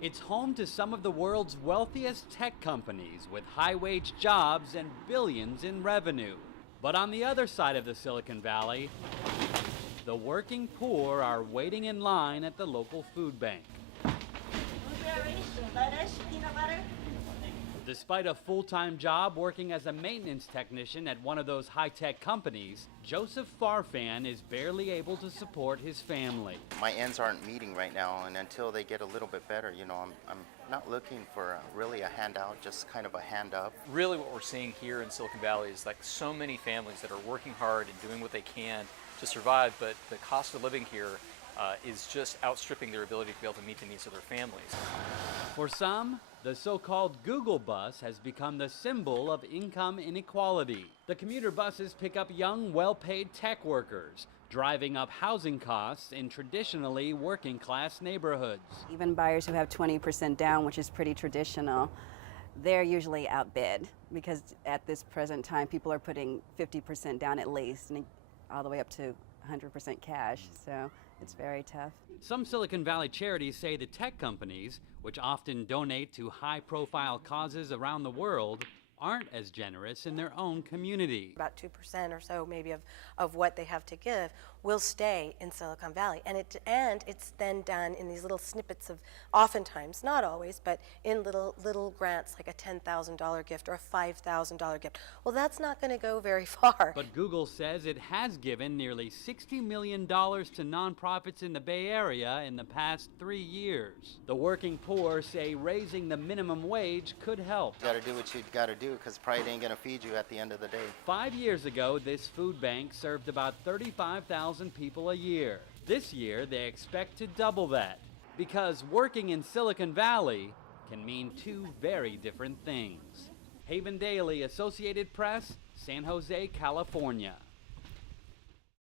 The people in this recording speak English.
It's home to some of the world's wealthiest tech companies with high-wage jobs and billions in revenue. But on the other side of the Silicon Valley, the working poor are waiting in line at the local food bank. Blueberries, lettuce, peanut butter. Despite a full-time job working as a maintenance technician at one of those high-tech companies, Joseph Farfan is barely able to support his family. My ends aren't meeting right now, and until they get a little bit better, I'm not looking for really a handout, just kind of a hand up. Really what we're seeing here in Silicon Valley is like so many families that are working hard and doing what they can to survive, but the cost of living here is just outstripping their ability to be able to meet the needs of their families. For some, the so-called Google bus has become the symbol of income inequality. The commuter buses pick up young, well-paid tech workers, driving up housing costs in traditionally working-class neighborhoods. Even buyers who have 20% down, which is pretty traditional, they're usually outbid because at this present time, people are putting 50% down at least, and all the way up to 100% cash, so it's very tough. Some Silicon Valley charities say the tech companies, which often donate to high-profile causes around the world, aren't as generous in their own community. About 2% or so maybe of what they have to give will stay in Silicon Valley. And it's then done in these little snippets of, oftentimes, not always, but in little grants like a $10,000 gift or a $5,000 gift. Well, that's not going to go very far. But Google says it has given nearly $60 million to nonprofits in the Bay Area in the past 3 years. The working poor say raising the minimum wage could help. You gotta do what you gotta do, because pride ain't gonna feed you at the end of the day. 5 years ago, this food bank served about 35,000 people a year. This year, they expect to double that, because working in Silicon Valley can mean two very different things. Haven Daily, Associated Press, San Jose, California.